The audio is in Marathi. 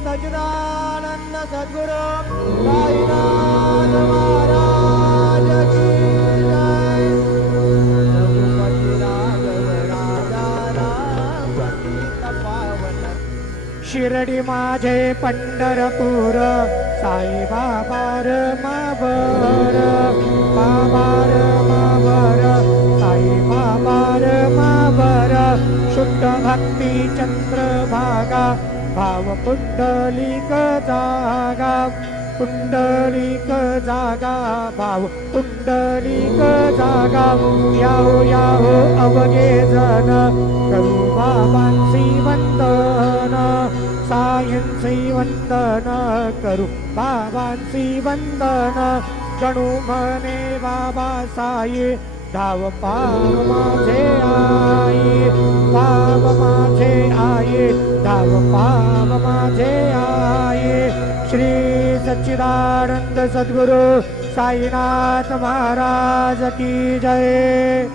सच्चिदानंद सद्गुरु साईनाथ महाराज की जय। रघुपति राघव राजा राम पतित पावन। शिर्डी माझे पंढरपूर साई बाबा मावर बाबार मावर साई बाबार मावर शुद्ध भक्ती चंद्रभागा भाव पुंडलिक जागा पुंडलिक जागा भाव पुंडलिक जागा याहो याहो अवघे जन करू बाबांसी वंदन सायंसी वंदन करू बाबांसी वंदन गणू म्हणे बाबा साई धाव पाव माझे आई पाव माझे आई धाव पाव माझे आई। श्री सच्चिदानंद सद्गुरु साईनाथ महाराज की जय।